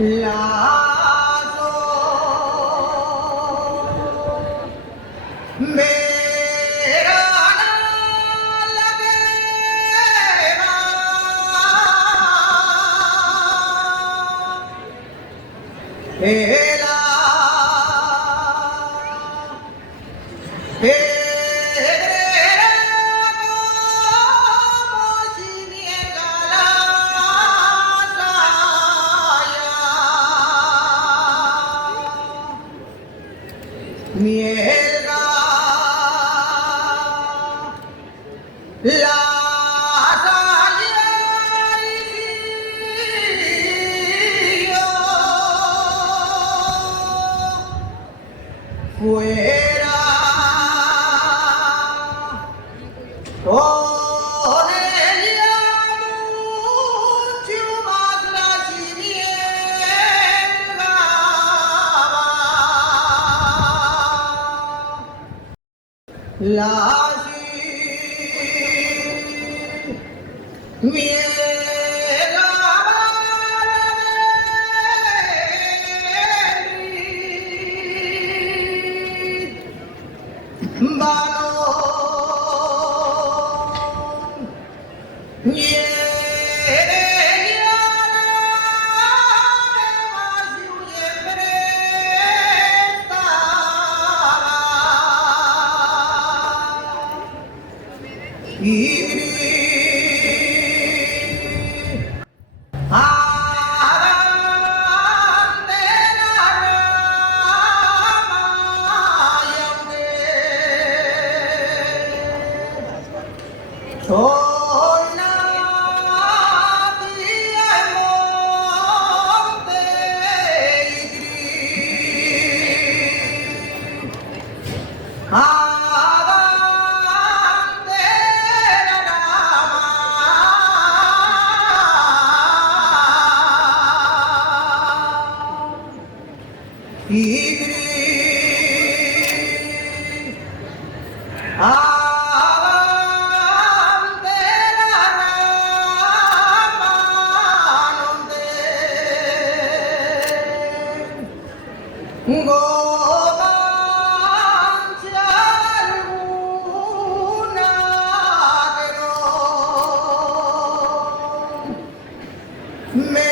लाजो मेरा ना लगेगा हेला Mierda, la fuera con ella mucho más la siniestra la mierda Soy nadie en monte y gris. Adante la rama y gris. Gomancia alguna que no me